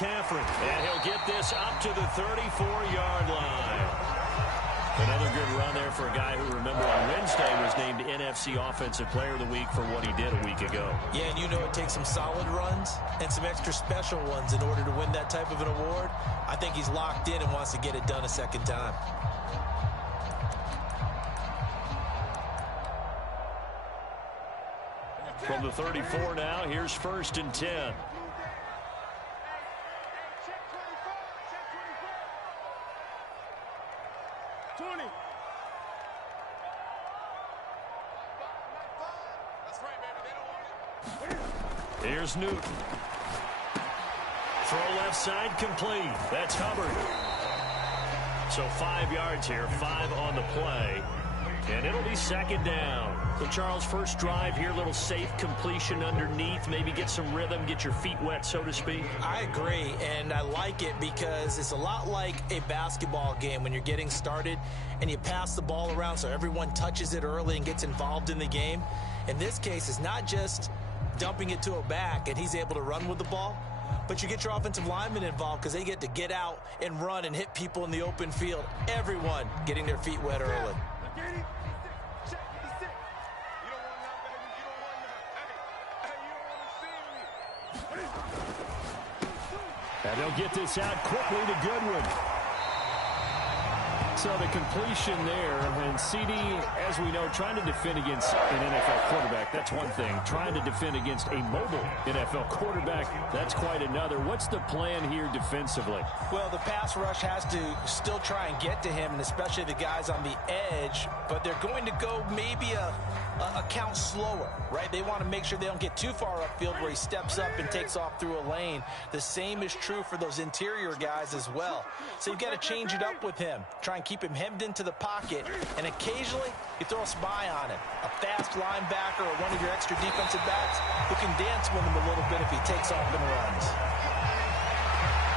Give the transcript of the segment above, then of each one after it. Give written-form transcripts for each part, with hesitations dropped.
McCaffrey. And he'll get this up to the 34-yard line. Another good run there for a guy who, remember, on Wednesday was named NFC Offensive Player of the Week for what he did a week ago. Yeah, and you know it takes some solid runs and some extra special ones in order to win that type of an award. I think he's locked in and wants to get it done a second time. From the 34 now, here's 1st and 10. Here's Newton. Throw left side complete. That's Hubbard. So 5 yards here, 5 on the play. And it'll be 2nd down. So, Charles, first drive here, little safe completion underneath. Maybe get some rhythm, get your feet wet, so to speak. I agree, and I like it because it's a lot like a basketball game when you're getting started and you pass the ball around so everyone touches it early and gets involved in the game. In this case, it's not just dumping it to a back and he's able to run with the ball, but you get your offensive linemen involved because they get to get out and run and hit people in the open field. Everyone getting their feet wet early. And they'll get this out quickly to Goodwin. So the completion there, and CD, as we know, trying to defend against an NFL quarterback, that's one thing. Trying to defend against a mobile NFL quarterback, that's quite another. What's the plan here defensively? Well, the pass rush has to still try and get to him, and especially the guys on the edge, but they're going to go maybe a count slower, right? They want to make sure they don't get too far upfield where he steps up and takes off through a lane. The same is true for those interior guys as well. So you've got to change it up with him. Try and keep him hemmed into the pocket, and occasionally you throw a spy on him. A fast linebacker or one of your extra defensive backs who can dance with him a little bit if he takes off and runs.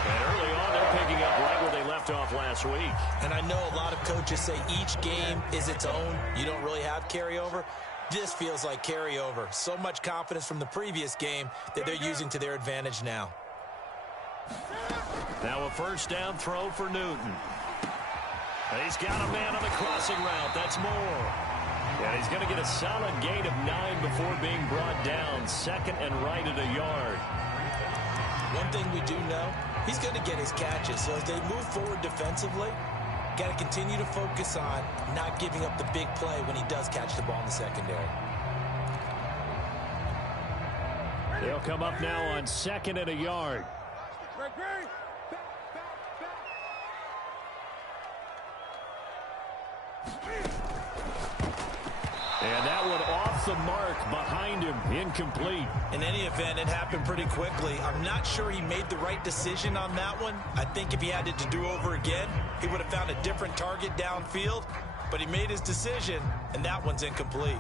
And early on, they're picking up right where they left off last week. And I know a lot of coaches say each game is its own. You don't really have carryover. This feels like carryover. So much confidence from the previous game that they're using to their advantage now. Now a 1st down throw for Newton. He's got a man on the crossing route. That's Moore. And he's going to get a solid gain of 9 before being brought down. 2nd and right at a yard. One thing we do know, he's going to get his catches. So as they move forward defensively, got to continue to focus on not giving up the big play when he does catch the ball in the secondary. They'll come up now on 2nd and a yard. And that one off the mark behind him, incomplete. In any event, it happened pretty quickly. I'm not sure he made the right decision on that one. I think if he had it to do over again, he would have found a different target downfield. But he made his decision, and that one's incomplete.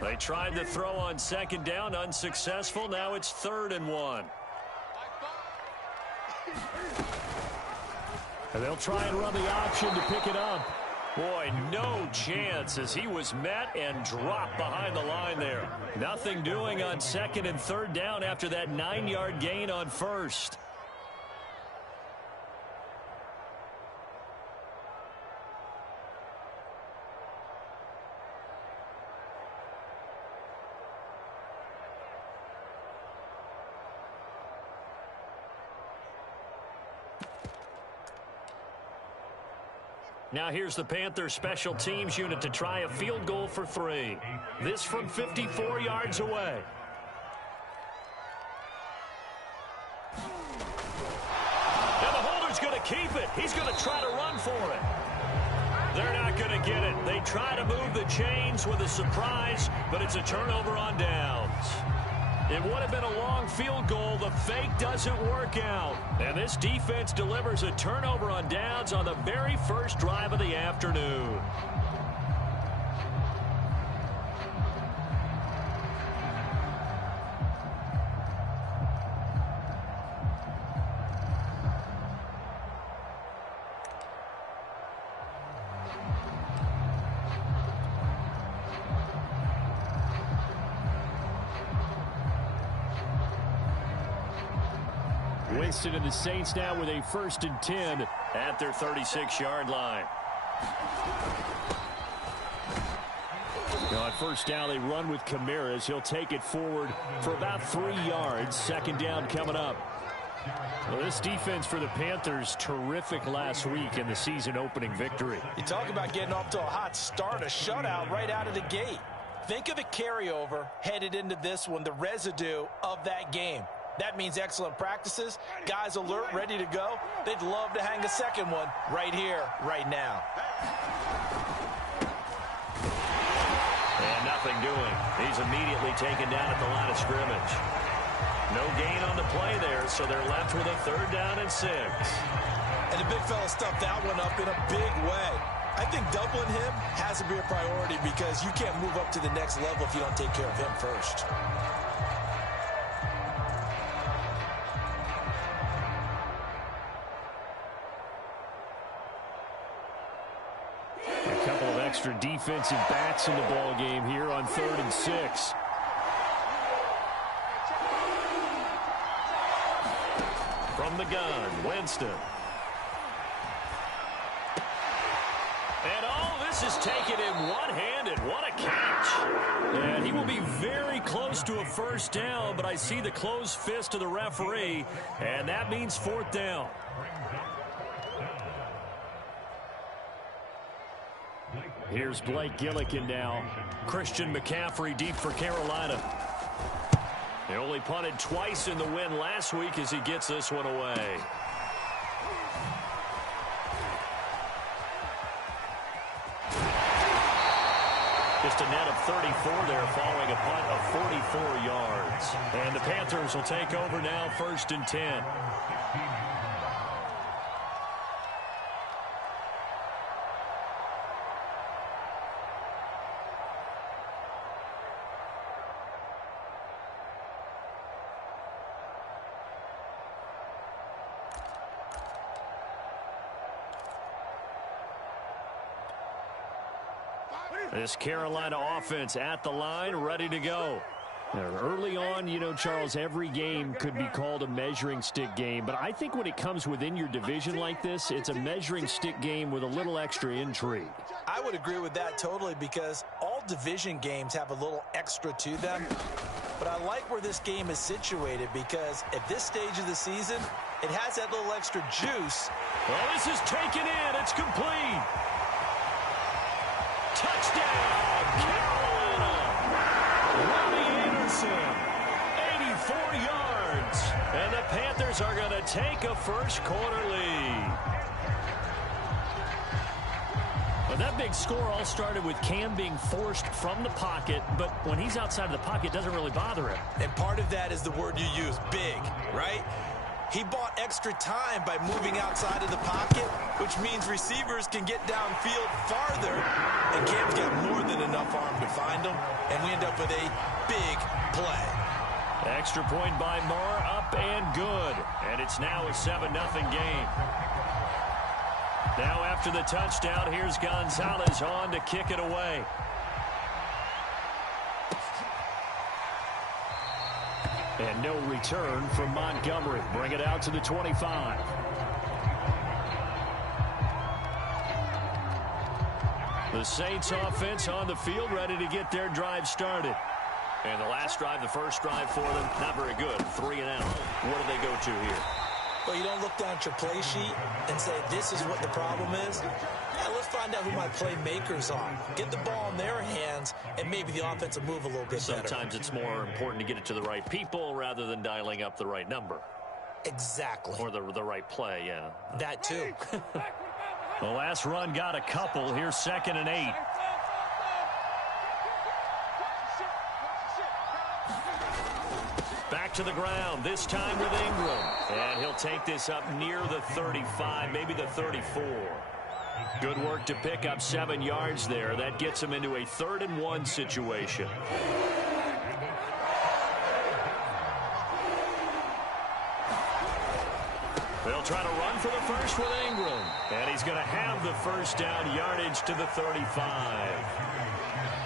They tried to throw on 2nd down, unsuccessful. Now it's 3rd and 1. And they'll try and run the option to pick it up. Boy, no chance as he was met and dropped behind the line there. Nothing doing on 2nd and 3rd down after that 9-yard gain on 1st. Now here's the Panthers special teams unit to try a field goal for 3. This from 54 yards away. Now the holder's going to keep it. He's going to try to run for it. They're not going to get it. They try to move the chains with a surprise, but it's a turnover on downs. It would have been a long field goal. The fake doesn't work out. And this defense delivers a turnover on downs on the very first drive of the afternoon. Winston and the Saints now with a 1st and 10 at their 36-yard line. Now on 1st down, they run with Kamara. He'll take it forward for about 3 yards. 2nd down coming up. Well, this defense for the Panthers, terrific last week in the season-opening victory. You talk about getting off to a hot start, a shutout right out of the gate. Think of the carryover headed into this one, the residue of that game. That means excellent practices, guys alert, ready to go. They'd love to hang a second one right here, right now. And nothing doing. He's immediately taken down at the line of scrimmage. No gain on the play there, so they're left with a 3rd down and 6. And the big fella stuffed that one up in a big way. I think doubling him has to be a priority because you can't move up to the next level if you don't take care of him first. A couple of extra defensive backs in the ball game here on 3rd and 6. From the gun, Winston. And all this is taken in one-handed. What a catch. And he will be very close to a 1st down, but I see the closed fist of the referee, and that means 4th down. Here's Blake Gillikin now. Christian McCaffrey deep for Carolina. They only punted twice in the win last week as he gets this one away. Just a net of 34 there following a punt of 44 yards. And the Panthers will take over now, 1st and 10. This Carolina offense at the line, ready to go. Early on, you know, Charles, every game could be called a measuring stick game. But I think when it comes within your division like this, it's a measuring stick game with a little extra intrigue. I would agree with that totally because all division games have a little extra to them. But I like where this game is situated because at this stage of the season, it has that little extra juice. Well, this is taken in. It's complete. Touchdown, Carolina. Robbie Anderson, 84 yards. And the Panthers are going to take a 1st quarter lead. Well, that big score all started with Cam being forced from the pocket, but when he's outside of the pocket, it doesn't really bother him. And part of that is the word you use, big, right? He bought extra time by moving outside of the pocket, which means receivers can get downfield farther, and Cam's got more than enough arm to find him, and we end up with a big play. Extra point by Moore, up and good. And it's now a 7-0 game. Now after the touchdown, here's Gonzalez on to kick it away. And no return from Montgomery. Bring it out to the 25. The Saints offense on the field, ready to get their drive started. And the last drive, the first drive for them, not very good. 3 and out. What do they go to here? Well, you don't look down at your play sheet and say, this is what the problem is. Yeah, let's find out who my playmakers are. Get the ball in their hands, and maybe the offense will move a little bit better. Sometimes it's more important to get it to the right people rather than dialing up the right number. Exactly. Or the right play, yeah. That too. The last run got a couple. Here's 2nd and 8. Back to the ground, this time with Ingram. And he'll take this up near the 35, maybe the 34. Good work to pick up 7 yards there. That gets him into a 3rd and 1 situation. They'll try to run for the first with Ingram. And he's going to have the first down yardage to the 35.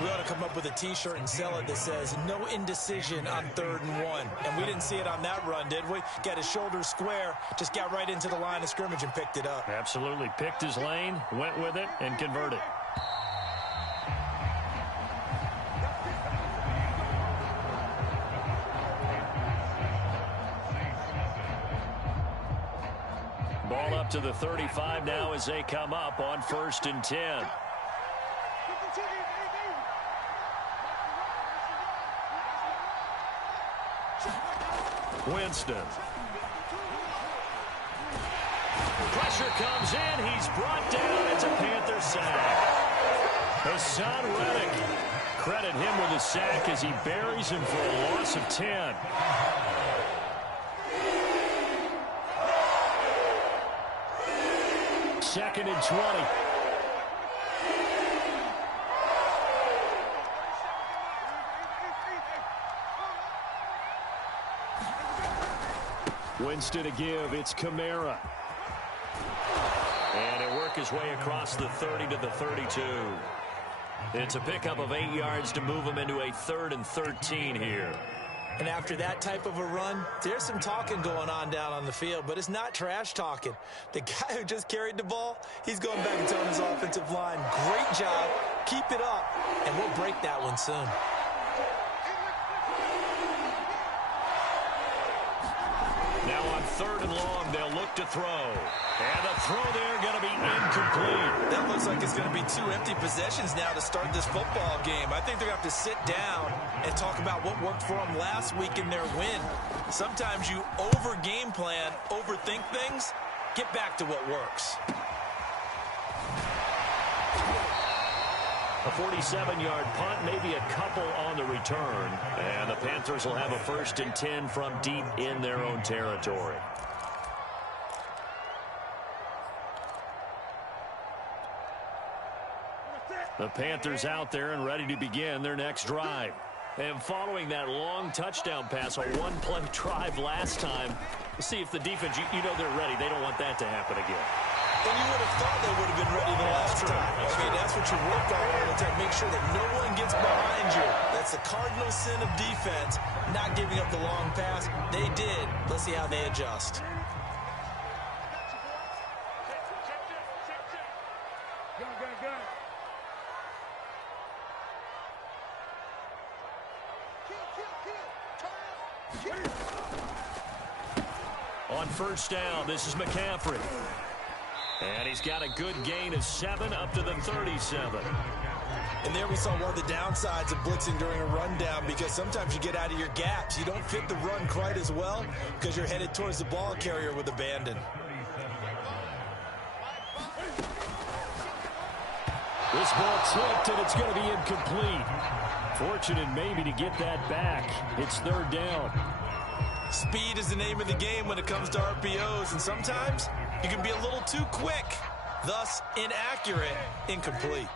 We ought to come up with a T-shirt and sell it that says, no indecision on 3rd and 1. And we didn't see it on that run, did we? Got his shoulders square, just got right into the line of scrimmage and picked it up. Absolutely. Picked his lane, went with it, and converted. Ball up to the 35 now as they come up on 1st and 10. Winston. Pressure comes in. He's brought down. It's a Panther sack. Hassan Reddick. Credit him with a sack as he buries him for a loss of 10. Second and 20. Winston to give. It's Kamara. And he'll work his way across the 30 to the 32. It's a pickup of 8 yards to move him into a 3rd and 13 here. And after that type of a run, there's some talking going on down on the field, but it's not trash talking. The guy who just carried the ball, he's going back and telling his offensive line, great job, keep it up, and we'll break that one soon. Now on 3rd and long, they'll look to throw. And the throw there going to be incomplete. That looks like it's going to be 2 empty possessions now to start this football game. I think they're going to have to sit down and talk about what worked for them last week in their win. Sometimes you over-game plan, overthink things, get back to what works. A 47-yard punt, maybe a couple on the return. And the Panthers will have a 1st and 10 from deep in their own territory. The Panthers out there and ready to begin their next drive. And following that long touchdown pass, a one-play drive last time, we'll see if the defense, you know they're ready. They don't want that to happen again. And you would have thought they would have been ready the last time. I mean, that's what you work on all the time. Make sure that no one gets behind you. That's the cardinal sin of defense, not giving up the long pass. They did. Let's see how they adjust. On 1st down, this is McCaffrey. And he's got a good gain of 7 up to the 37. And there we saw one of the downsides of blitzing during a rundown, because sometimes you get out of your gaps. You don't fit the run quite as well because you're headed towards the ball carrier with abandon. This ball tipped, and it's going to be incomplete. Fortunate maybe to get that back. It's 3rd down. Speed is the name of the game when it comes to RPOs, and sometimes you can be a little too quick, thus inaccurate, incomplete.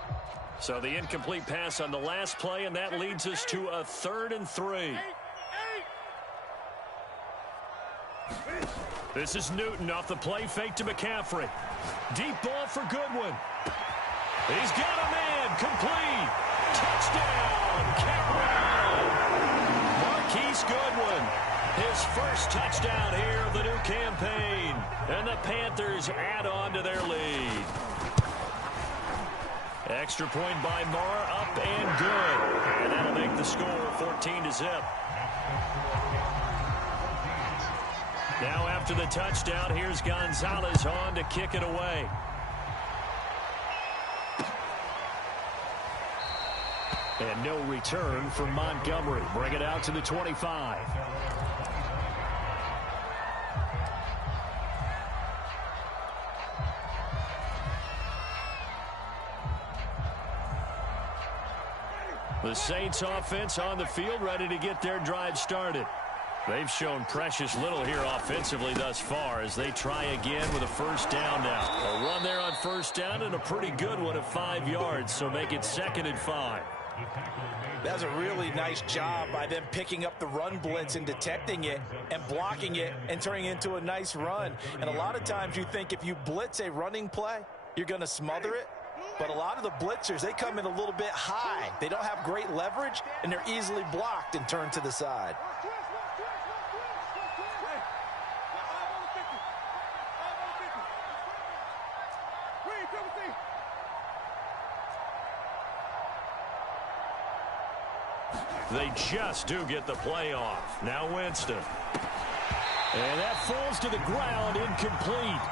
So the incomplete pass on the last play, and that leads us to a 3rd and 3. This is Newton off the play fake to McCaffrey. Deep ball for Goodwin. He's got a man, complete. Touchdown, Carolina. Marquise Goodwin. His first touchdown here of the new campaign. And the Panthers add on to their lead. Extra point by Marr, up and good. And that'll make the score 14-0. Now after the touchdown, here's Gonzalez on to kick it away. And no return from Montgomery. Bring it out to the 25. The Saints offense on the field, ready to get their drive started. They've shown precious little here offensively thus far as they try again with a 1st down now. A run there on 1st down and a pretty good one of 5 yards, so make it 2nd and 5. That's a really nice job by them picking up the run blitz and detecting it and blocking it and turning it into a nice run. And a lot of times you think if you blitz a running play, you're going to smother it. But a lot of the blitzers, they come in a little bit high. They don't have great leverage, and they're easily blocked and turned to the side. They just do get the play off. Now Winston. And that falls to the ground, incomplete.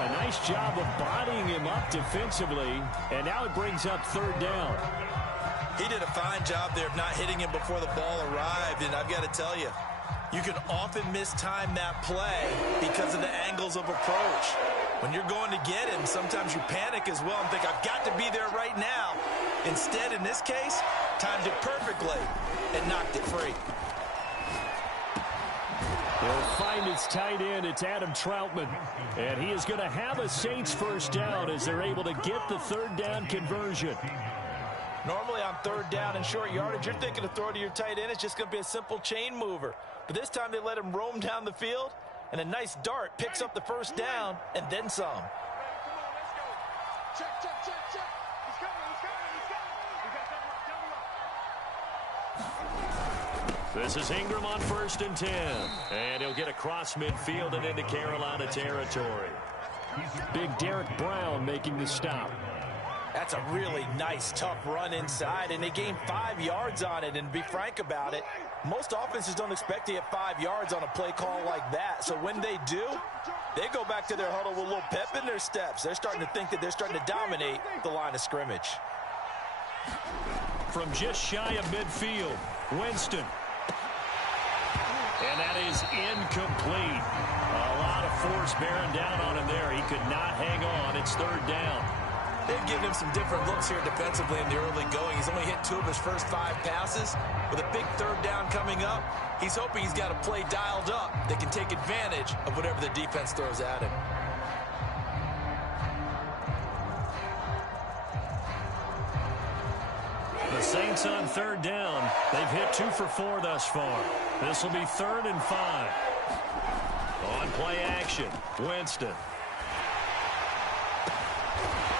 A nice job of bodying him up defensively, and now it brings up third down. He did a fine job there of not hitting him before the ball arrived, and I've got to tell you, you can often mistime that play because of the angles of approach. When you're going to get him, sometimes you panic as well and think, I've got to be there right now. Instead, in this case, timed it perfectly and knocked it free. He'll find his tight end. It's Adam Troutman. And he is going to have a Saints first down as they're able to get the third down conversion. Normally on third down and short yardage, you're thinking of throw to your tight end. It's just going to be a simple chain mover. But this time they let him roam down the field, and a nice dart picks up the first down and then some. This is Ingram on 1st and 10. And he'll get across midfield and into Carolina territory. Big Derek Brown making the stop. That's a really nice, tough run inside, and they gained 5 yards on it. And to be frank about it, most offenses don't expect to get 5 yards on a play call like that. So when they do, they go back to their huddle with a little pep in their steps. They're starting to think that they're starting to dominate the line of scrimmage. From just shy of midfield, Winston. And that is incomplete. A lot of force bearing down on him there. He could not hang on. It's third down. They've given him some different looks here defensively in the early going. He's only hit 2 of his first 5 passes. With a big third down coming up, he's hoping he's got a play dialed up that can take advantage of whatever the defense throws at him. The Saints on third down. They've hit 2 for 4 thus far. This will be 3rd and 5. On play action, Winston.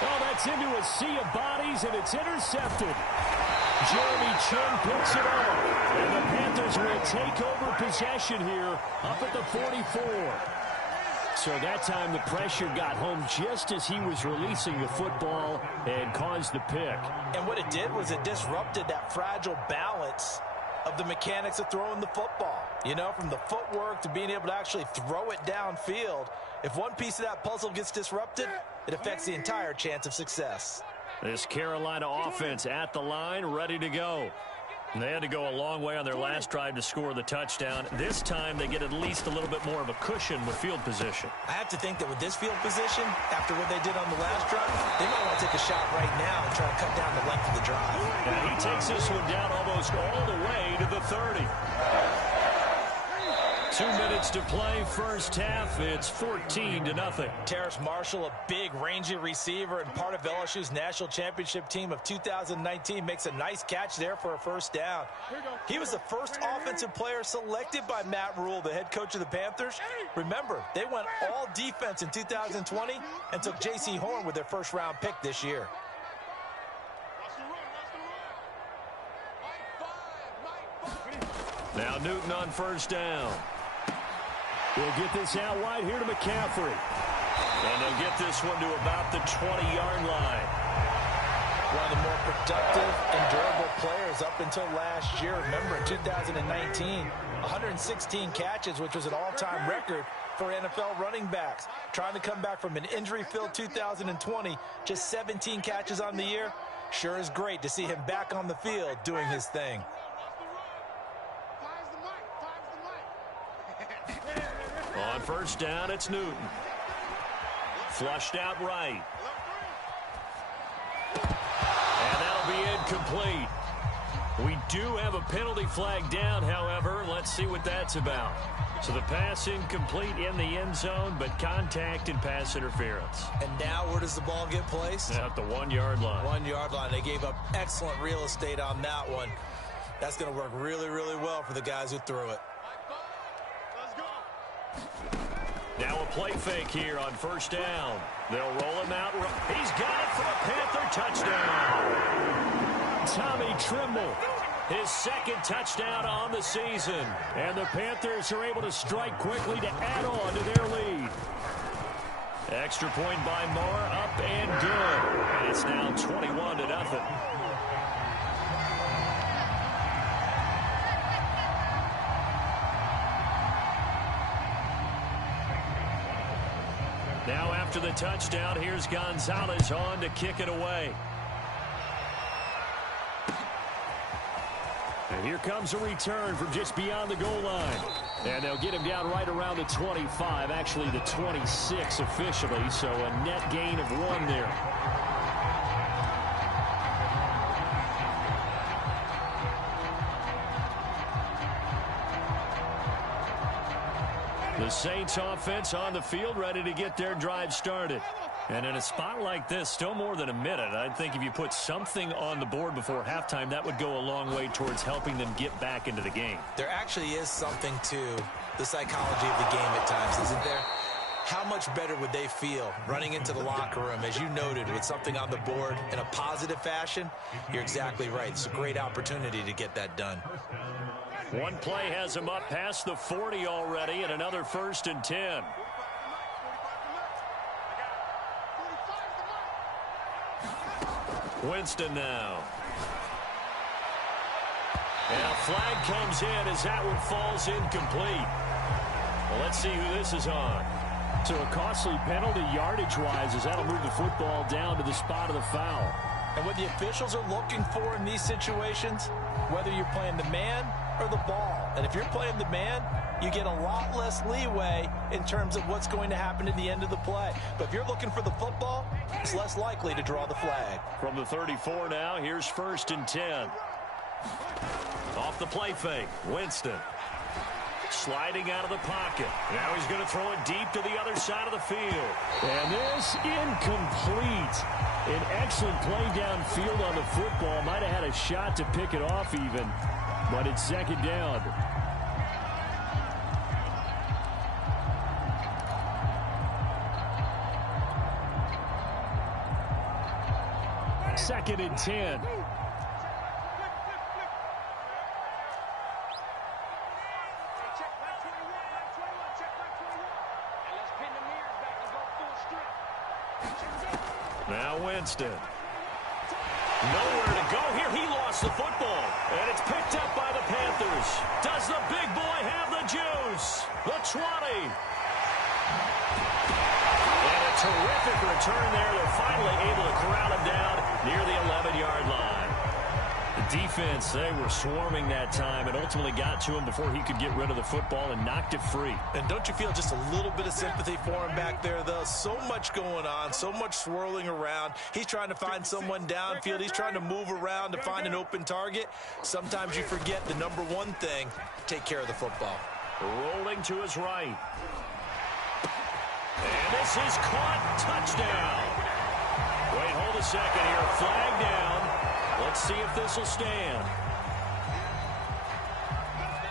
Oh, that's into a sea of bodies, and it's intercepted. Jeremy Chin picks it up, and the Panthers will take over possession here up at the 44. So that time the pressure got home just as he was releasing the football and caused the pick. And what it did was it disrupted that fragile balance of the mechanics of throwing the football. You know, from the footwork to being able to actually throw it downfield. If one piece of that puzzle gets disrupted, it affects the entire chance of success. This Carolina offense at the line, ready to go. And they had to go a long way on their last drive to score the touchdown. This time they get at least a little bit more of a cushion with field position. I have to think that with this field position, after what they did on the last drive, they might want to take a shot right now and try to cut down the length of the drive. And he takes this one down almost all the way to the 30. 2 minutes to play, first half. It's 14-0. Terrace Marshall, a big, rangy receiver and part of LSU's national championship team of 2019, makes a nice catch there for a first down. He was the first offensive player selected by Matt Rule, the head coach of the Panthers. Remember, they went all defense in 2020 and took J.C. Horn with their first-round pick this year. Now Newton on first down. We'll get this out wide here to McCaffrey. And they'll get this one to about the 20-yard line. One of the more productive and durable players up until last year. Remember, in 2019, 116 catches, which was an all-time record for NFL running backs. Trying to come back from an injury-filled 2020, just 17 catches on the year. Sure is great to see him back on the field doing his thing. On first down, it's Newton. Flushed out right. And that'll be incomplete. We do have a penalty flag down, however. Let's let's see what that's about. So the pass incomplete in the end zone, but contact and pass interference. And now where does the ball get placed? At the 1-yard line. 1-yard line. They gave up excellent real estate on that one. That's going to work really, really well for the guys who threw it. Now a play fake here on first down. They'll roll him out. He's got it for a Panther touchdown. Tommy Trimble, his second touchdown on the season. And the Panthers are able to strike quickly to add on to their lead. Extra point by Moore, up and good. And it's now 21-0. Now after the touchdown, here's Gonzalez on to kick it away. And here comes a return from just beyond the goal line. And they'll get him down right around the 25, actually the 26 officially, so a net gain of 1 there. The Saints offense on the field, ready to get their drive started. And in a spot like this, still more than a minute, I think if you put something on the board before halftime, that would go a long way towards helping them get back into the game. There actually is something to the psychology of the game at times, isn't there? How much better would they feel running into the locker room, as you noted, with something on the board in a positive fashion? You're exactly right. It's a great opportunity to get that done. One play has him up past the 40 already, and another 1st and 10. Winston now. And a flag comes in as that one falls incomplete. Well, let's see who this is on. So a costly penalty yardage-wise as that'll move the football down to the spot of the foul. And what the officials are looking for in these situations, whether you're playing the man or the ball. And if you're playing the man, you get a lot less leeway in terms of what's going to happen at the end of the play. But if you're looking for the football, it's less likely to draw the flag. From the 34 now, here's 1st and 10. Off the play fake, Winston. Sliding out of the pocket. Now he's going to throw it deep to the other side of the field. And this incomplete. An excellent play downfield on the football. Might have had a shot to pick it off even, but it's 2nd down. Second and 10. Now Winston. Nowhere to go here. He lost the football. And it's picked up by the Panthers. Does the big boy have the juice? The 20. And a terrific return there. They're finally able to corral him down near the 11-yard line. The defense, they were swarming that time and ultimately got to him before he could get rid of the football and knocked it free. And don't you feel just a little bit of sympathy for him back there, though? So much going on, so much swirling around. He's trying to find someone downfield. He's trying to move around to find an open target. Sometimes you forget the number one thing, take care of the football. Rolling to his right. And this is caught. Touchdown. Wait, hold a second here. Flag down. Let's see if this will stand.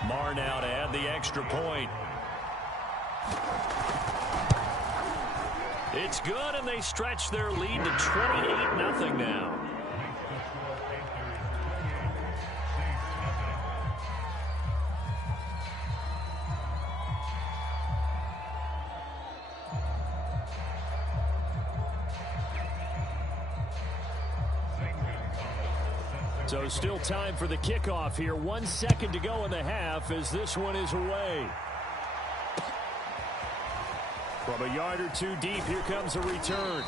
Marr now to add the extra point. It's good, and they stretch their lead to 28-0 now. So still time for the kickoff here. 1 second to go in the half as this one is away. From a yard or two deep, here comes a return.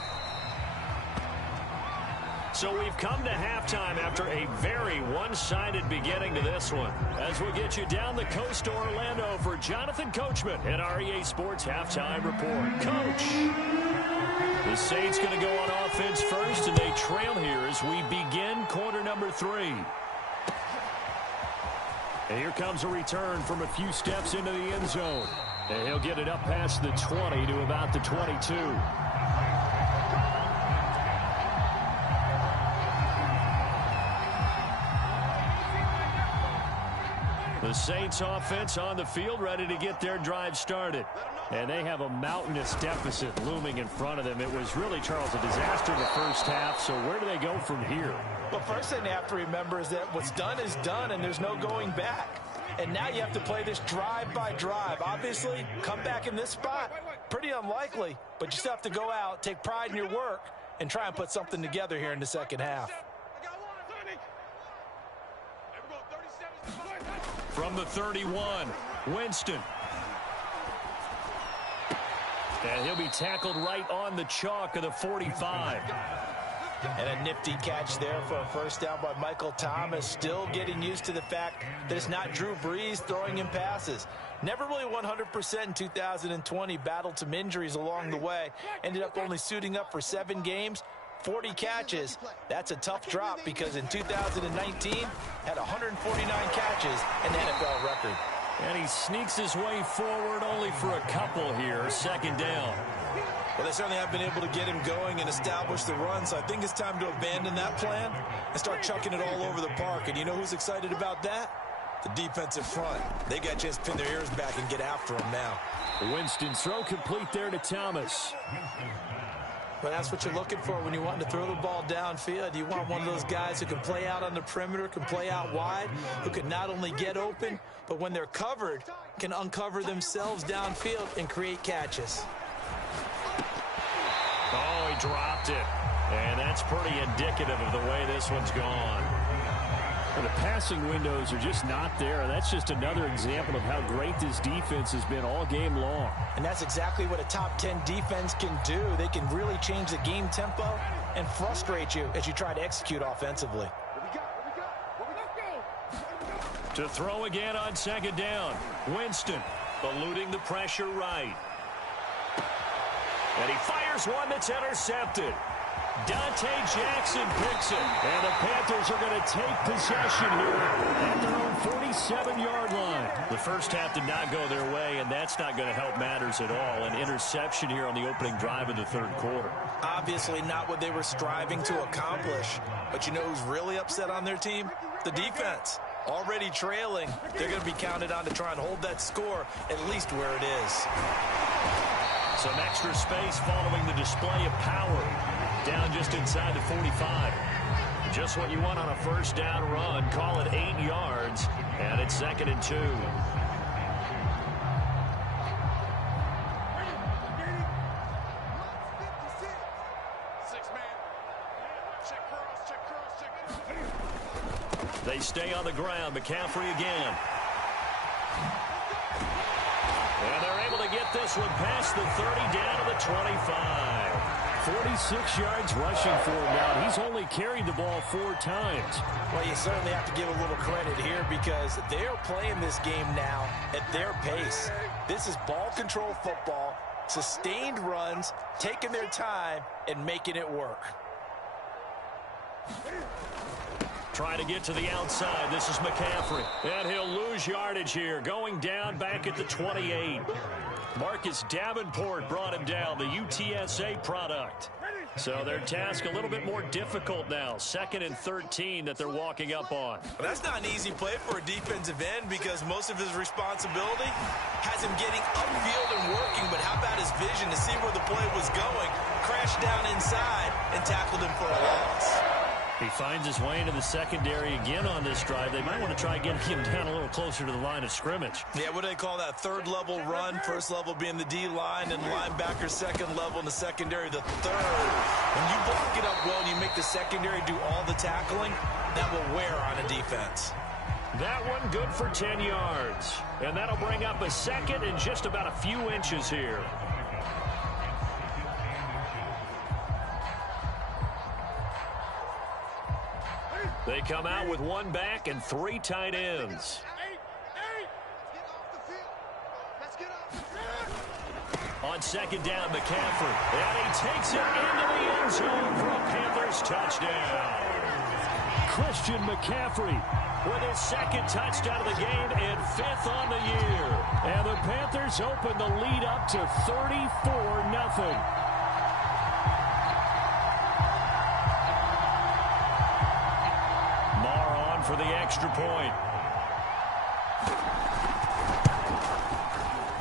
So we've come to halftime after a very one-sided beginning to this one. As we'll get you down the coast to Orlando for Jonathan Coachman at our EA Sports Halftime Report. Coach, the Saints going to go on offense first, and they trail here as we begin quarter number 3. And here comes a return from a few steps into the end zone. And he'll get it up past the 20 to about the 22. The Saints offense on the field, ready to get their drive started. And they have a mountainous deficit looming in front of them. It was really, Charles, a disaster in the first half. So where do they go from here? Well, first thing they have to remember is that what's done is done, and there's no going back. And now you have to play this drive by drive. Obviously, come back in this spot, pretty unlikely. But you still have to go out, take pride in your work, and try and put something together here in the second half. From the 31, Winston. And he'll be tackled right on the chalk of the 45. And a nifty catch there for a first down by Michael Thomas. Still getting used to the fact that it's not Drew Brees throwing him passes. Never really 100% in 2020. Battled some injuries along the way. Ended up only suiting up for 7 games. 40 catches. That's a tough drop because in 2019 had 149 catches, an NFL record. And he sneaks his way forward only for a couple here. Second down. Well, they certainly have been able to get him going and establish the run, so I think it's time to abandon that plan and start chucking it all over the park. And you know who's excited about that? The defensive front. They got a chance to pin their ears back and get after him now. Winston's throw complete there to Thomas. Well, that's what you're looking for when you want to throw the ball downfield. You want one of those guys who can play out on the perimeter, can play out wide, who can not only get open, but when they're covered, can uncover themselves downfield and create catches. Oh, he dropped it. And that's pretty indicative of the way this one's gone. Well, the passing windows are just not there. That's just another example of how great this defense has been all game long. And that's exactly what a top 10 defense can do. They can really change the game tempo and frustrate you as you try to execute offensively. To throw again on second down. Winston eluding the pressure right. And he fires one that's intercepted. Dante Jackson picks it. And the Panthers are going to take possession here at their own 47-yard line. The first half did not go their way, and that's not going to help matters at all. An interception here on the opening drive of the third quarter. Obviously not what they were striving to accomplish. But you know who's really upset on their team? The defense. Already trailing. They're going to be counted on to try and hold that score at least where it is. Some extra space following the display of power. Down just inside the 45. Just what you want on a first down run. Call it 8 yards. And it's 2nd and 2. They stay on the ground. McCaffrey again. And they're able to get this one past the 30 down to the 25. 46 yards rushing for him now. He's only carried the ball 4 times. Well, you certainly have to give a little credit here because they're playing this game now at their pace. This is ball control football, sustained runs, taking their time, and making it work. Trying to get to the outside. This is McCaffrey. And he'll lose yardage here. Going down back at the 28. Marcus Davenport brought him down, the UTSA product. So their task a little bit more difficult now. 2nd and 13 that they're walking up on. Well, that's not an easy play for a defensive end because most of his responsibility has him getting upfield and working. But how about his vision to see where the play was going, crashed down inside, and tackled him for a loss? He finds his way into the secondary again on this drive. They might want to try getting him down a little closer to the line of scrimmage. Yeah, what do they call that? 3rd level run. 1st level being the D-line and linebacker 2nd level in the secondary the 3rd. When you block it up well and you make the secondary do all the tackling, that will wear on a defense. That one good for 10 yards. And that'll bring up a 2nd and just about a few inches here. They come out with 1 back and 3 tight ends. On 2nd down, McCaffrey. And he takes it into the end zone for a Panthers touchdown. Christian McCaffrey with his second touchdown of the game and 5th on the year. And the Panthers open the lead up to 34-0. Marr on for the extra point.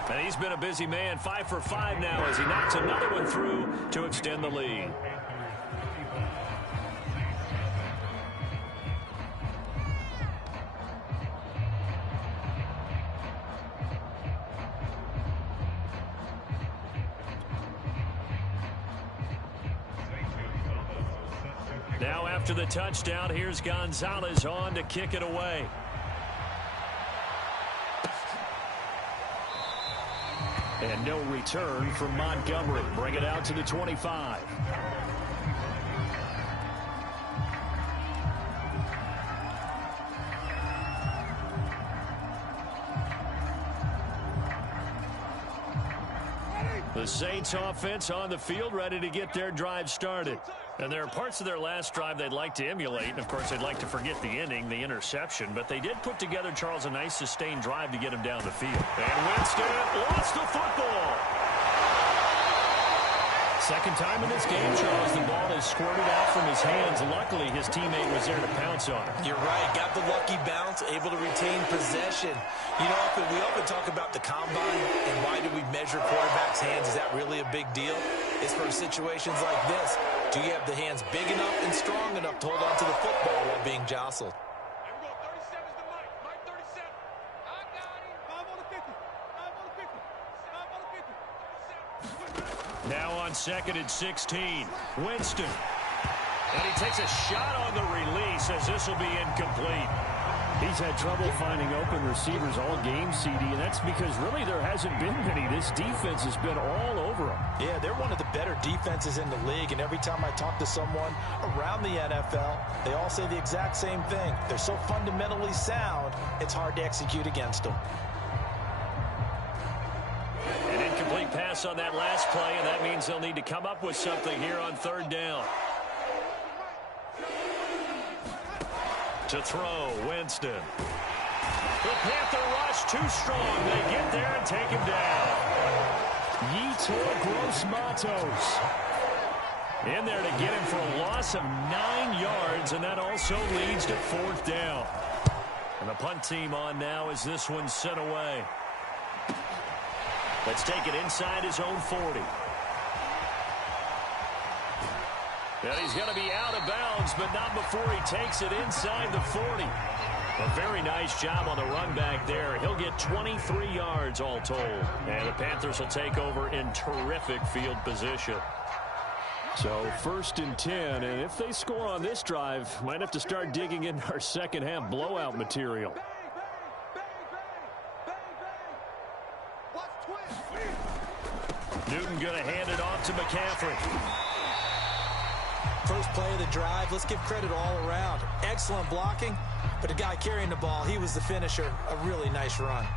And he's been a busy man, 5 for 5 now as he knocks another one through to extend the lead. Now after the touchdown, here's Gonzalez on to kick it away. And no return from Montgomery. Bring it out to the 25. The Saints offense on the field, ready to get their drive started. And there are parts of their last drive they'd like to emulate. And, of course, they'd like to forget the ending, the interception. But they did put together, Charles, a nice sustained drive to get him down the field. And Winston lost the football. Second time in this game, Charles, the ball has squirted out from his hands. Luckily, his teammate was there to pounce on it. You're right. Got the lucky bounce, able to retain possession. You know, we often talk about the combine and why do we measure quarterbacks' hands? Is that really a big deal? It's for situations like this. Do you have the hands big enough and strong enough to hold on to the football while being jostled? Now on 2nd and 16, Winston. And he takes a shot on the release as this will be incomplete. He's had trouble finding open receivers all game, CD, and that's because really there hasn't been many. This defense has been all over them. Yeah, they're one of the better defenses in the league, and every time I talk to someone around the NFL, they all say the exact same thing. They're so fundamentally sound, it's hard to execute against them. An incomplete pass on that last play, and that means they'll need to come up with something here on 3rd down. To throw, Winston. The Panther rush too strong. They get there and take him down. Yetur Gross-Matos in there to get him for a loss of 9 yards, and that also leads to 4th down. And the punt team on now as this one's sent away. Let's take it inside his own 40. And he's going to be out of bounds, but not before he takes it inside the 40. A very nice job on the run back there. He'll get 23 yards all told. And the Panthers will take over in terrific field position. So 1st and 10, and if they score on this drive, might have to start digging in our second half blowout material. Newton going to hand it off to McCaffrey. First play of the drive, let's give credit all around. Excellent blocking, but the guy carrying the ball, he was the finisher. A really nice run.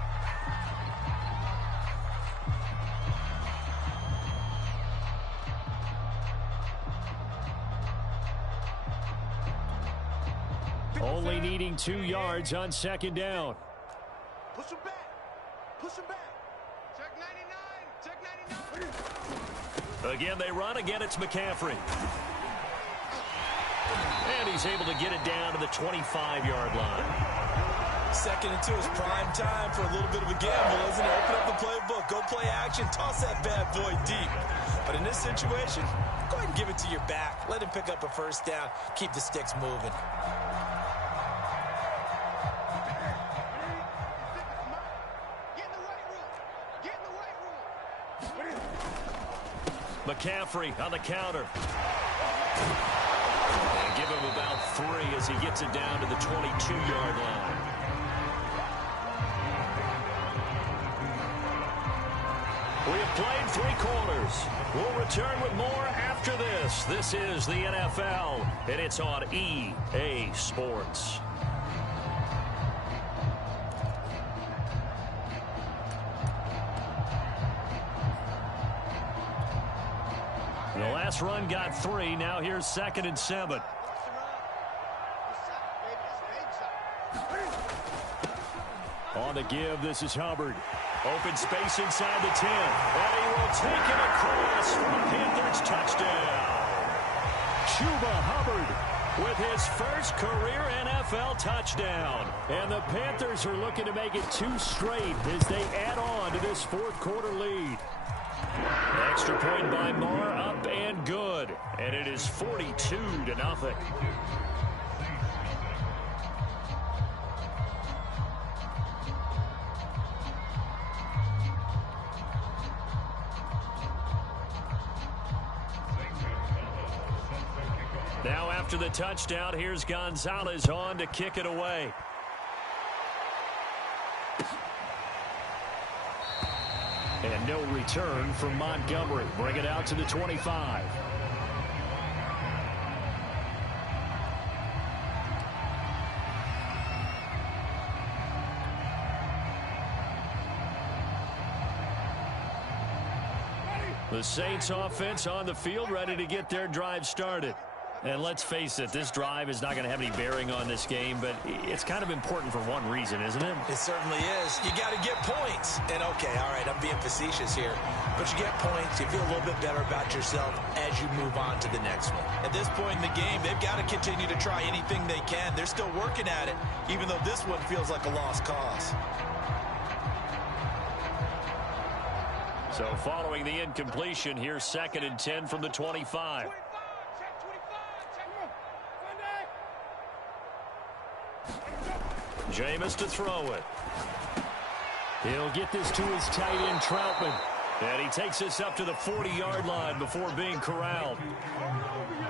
Only needing 2 yards on 2nd down. Push him back. Push him back. Check 99. Check 99. Again, they run. Again, it's McCaffrey. And he's able to get it down to the 25-yard line. 2nd and 2 is prime time for a little bit of a gamble, isn't it? Open up the playbook. Go play action. Toss that bad boy deep. But in this situation, go ahead and give it to your back. Let him pick up a 1st down. Keep the sticks moving. McCaffrey on the counter. And give him about 3 as he gets it down to the 22-yard line. We have played 3 quarters. We'll return with more after this. This is the NFL, and it's on EA Sports. The last run got 3. Now here's 2nd and 7. on the give. This is Hubbard. Open space inside the 10. And he will take it across for a Panthers touchdown. Chuba Hubbard with his first career NFL touchdown. And the Panthers are looking to make it 2 straight as they add on to this fourth quarter lead. Extra point by Moore, up and good. And it is 42-0. Now after the touchdown, here's Gonzalez on to kick it away. And no return from Montgomery. Bring it out to the 25. The Saints offense on the field, ready to get their drive started. And let's face it, this drive is not going to have any bearing on this game, but it's kind of important for one reason, isn't it? It certainly is. You got to get points. And, okay, all right, I'm being facetious here. But you get points, you feel a little bit better about yourself as you move on to the next one. At this point in the game, they've got to continue to try anything they can. They're still working at it, even though this one feels like a lost cause. So following the incompletion, here's 2nd and 10 from the 25. Jameis to throw it. He'll get this to his tight end, Troutman. And he takes this up to the 40-yard line before being corralled.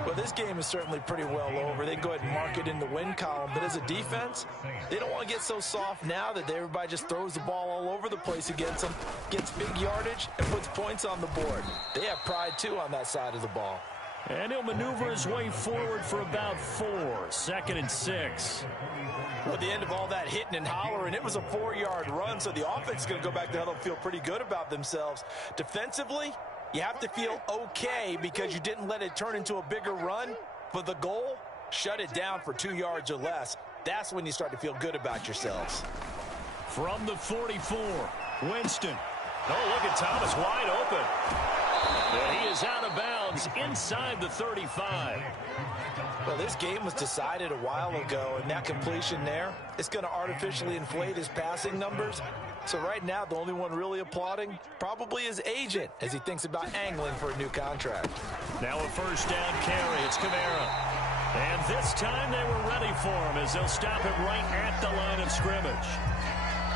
Well, this game is certainly pretty well over. They go ahead and mark it in the win column. But as a defense, they don't want to get so soft now that everybody just throws the ball all over the place against them, gets big yardage, and puts points on the board. They have pride, too, on that side of the ball. And he'll maneuver his way forward for about 4. 2nd and 6. Well, at the end of all that hitting and hollering, it was a 4-yard run, so the offense is going to go back to how they'll feel pretty good about themselves. Defensively, you have to feel okay because you didn't let it turn into a bigger run. But the goal, shut it down for 2 yards or less. That's when you start to feel good about yourselves. From the 44, Winston. Oh, look at Thomas wide open. And he is out of bounds inside the 35. Well, this game was decided a while ago, and that completion there is going to artificially inflate his passing numbers. So right now, the only one really applauding probably his agent as he thinks about angling for a new contract. Now a first down carry. It's Kamara. And this time they were ready for him as they'll stop him right at the line of scrimmage.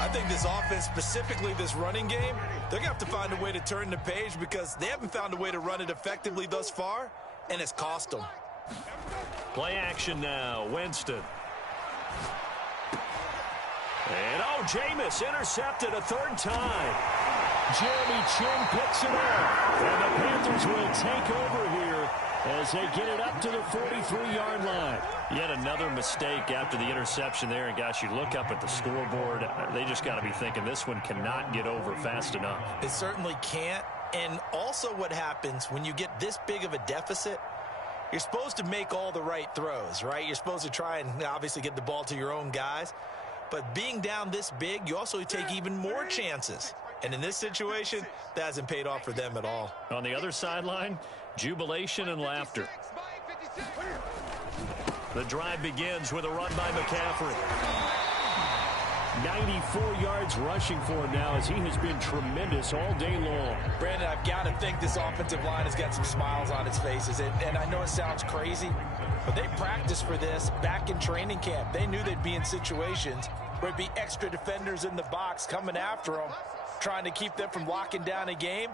I think this offense, specifically this running game, they're going to have to find a way to turn the page because they haven't found a way to run it effectively thus far, and it's cost them. Play action now. Winston. And, Jameis intercepted a 3rd time. Jeremy Chin picks it up. And the Panthers will take over here as they get it up to the 43-yard line. Yet another mistake after the interception there. And, gosh, you look up at the scoreboard. They just got to be thinking this one cannot get over fast enough. It certainly can't. And also what happens when you get this big of a deficit, you're supposed to make all the right throws, right? You're supposed to try and obviously get the ball to your own guys. But being down this big, you also take even more chances. And in this situation, that hasn't paid off for them at all. On the other sideline, jubilation and laughter. The drive begins with a run by McCaffrey. 94 yards rushing for him now as he has been tremendous all day long. Brandon, I've got to think this offensive line has got some smiles on its faces. And I know it sounds crazy, but they practiced for this back in training camp. They knew they'd be in situations where it'd be extra defenders in the box coming after them, trying to keep them from locking down a game.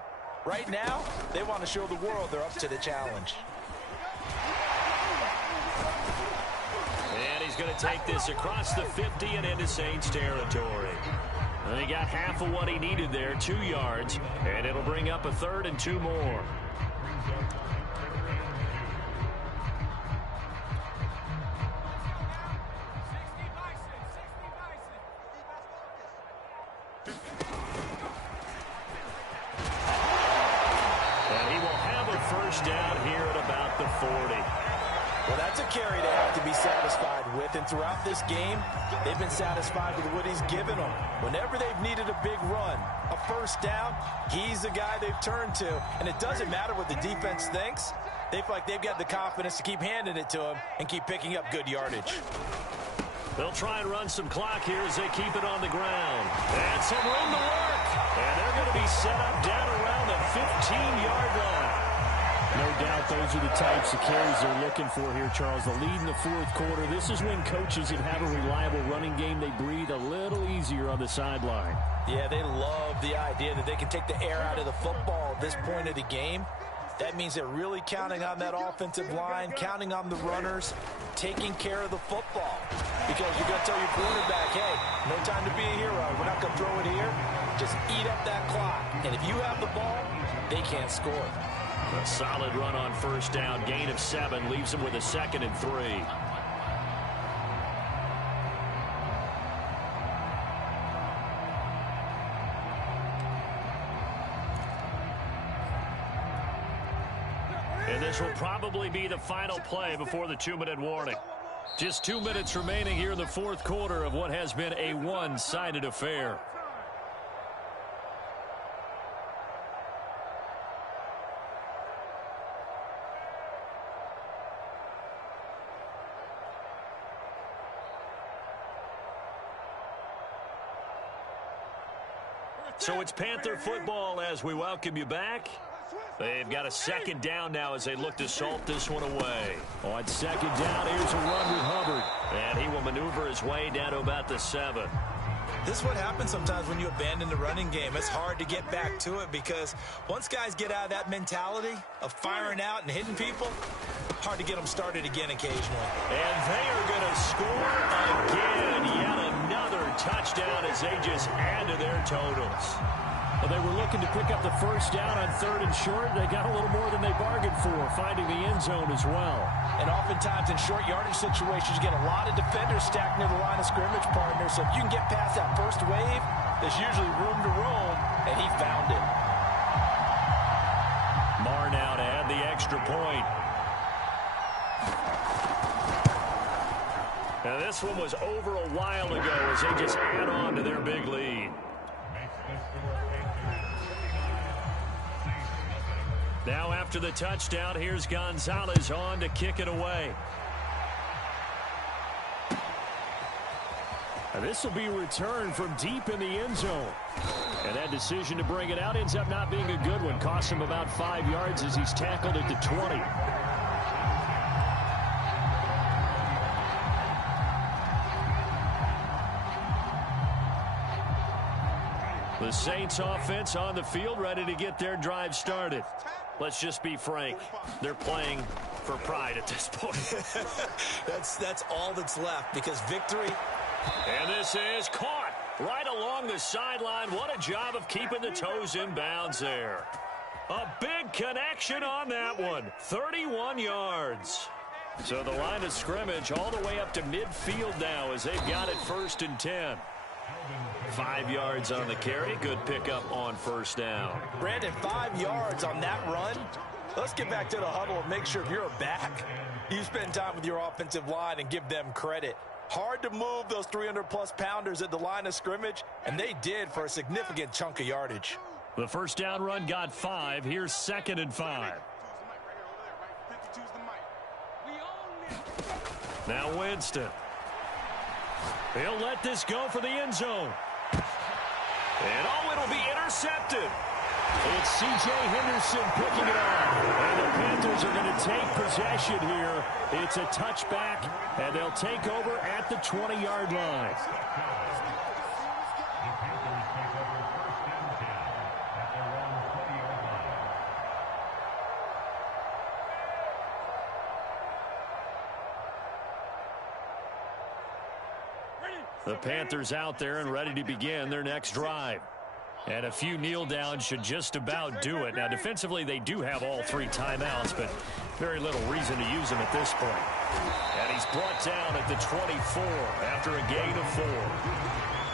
Right now, they want to show the world they're up to the challenge. And he's going to take this across the 50 and into Saints territory. And he got half of what he needed there, 2 yards, and it'll bring up a 3rd and 2 more. And he will have a first down here at about the 40. Well, that's a carry they have to be satisfied with. And throughout this game, they've been satisfied with what he's given them. Whenever they've needed a big run, a first down, he's the guy they've turned to. And it doesn't matter what the defense thinks. They feel like they've got the confidence to keep handing it to him and keep picking up good yardage. They'll try and run some clock here as they keep it on the ground. And some room to work. And they're going to be set up down around the 15-yard line. No doubt those are the types of carries they're looking for here, Charles. The lead in the fourth quarter. This is when coaches that have a reliable running game, they breathe a little easier on the sideline. Yeah, they love the idea that they can take the air out of the football at this point of the game. That means they're really counting on that offensive line, counting on the runners, taking care of the football. Because you're going to tell your quarterback, hey, no time to be a hero. We're not going to throw it here. Just eat up that clock. And if you have the ball, they can't score. A solid run on first down. Gain of 7 leaves them with a 2nd and 3. And this will probably be the final play before the 2-minute warning. Just 2 minutes remaining here in the fourth quarter of what has been a one-sided affair. So it's Panther football as we welcome you back. They've got a 2nd down now as they look to salt this one away. On 2nd down, here's a run with Hubbard. And he will maneuver his way down to about the 7. This is what happens sometimes when you abandon the running game. It's hard to get back to it because once guys get out of that mentality of firing out and hitting people, hard to get them started again occasionally. And they are going to score again. Yet another touchdown as they just add to their totals. Well, they were looking to pick up the first down on 3rd and short. They got a little more than they bargained for, finding the end zone as well. And oftentimes in short yardage situations, you get a lot of defenders stacked near the line of scrimmage, partner. So if you can get past that first wave, there's usually room to roam, and he found it. Marr now to add the extra point. Now this one was over a while ago as they just add on to their big lead. Now after the touchdown, here's Gonzalez on to kick it away. Now this will be returned from deep in the end zone. And that decision to bring it out ends up not being a good one. Costs him about 5 yards as he's tackled at the 20. The Saints offense on the field, ready to get their drive started. Let's just be frank. They're playing for pride at this point. That's all that's left because victory. And this is caught right along the sideline. What a job of keeping the toes in bounds there. A big connection on that one. 31 yards. So the line of scrimmage all the way up to midfield now as they've got it 1st and 10. 5 yards on the carry. Good pickup on first down. Brandon, 5 yards on that run. Let's get back to the huddle and make sure if you're a back, you spend time with your offensive line and give them credit. Hard to move those 300-plus pounders at the line of scrimmage, and they did for a significant chunk of yardage. The first down run got 5. Here's 2nd and 5. Now Winston. He'll let this go for the end zone. And it'll be intercepted. It's C.J. Henderson picking it up. And the Panthers are going to take possession here. It's a touchback, and they'll take over at the 20-yard line. The Panthers out there and ready to begin their next drive. And a few kneel downs should just about do it. Now, defensively, they do have all 3 timeouts, but very little reason to use them at this point. And he's brought down at the 24 after a gain of 4.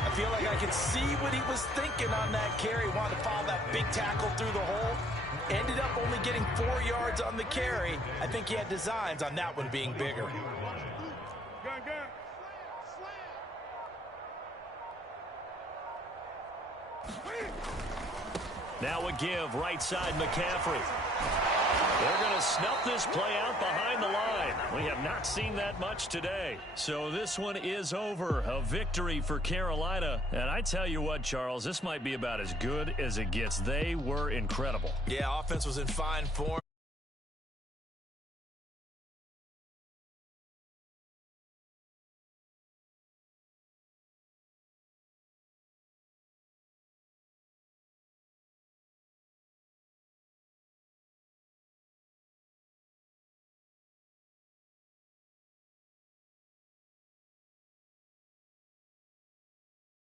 I feel like I could see what he was thinking on that carry. Wanted to follow that big tackle through the hole. Ended up only getting 4 yards on the carry. I think he had designs on that one being bigger. Now a give, right side McCaffrey. They're going to snuff this play out behind the line. We have not seen that much today. So this one is over. A victory for Carolina. And I tell you what, Charles, this might be about as good as it gets. They were incredible. Yeah, offense was in fine form.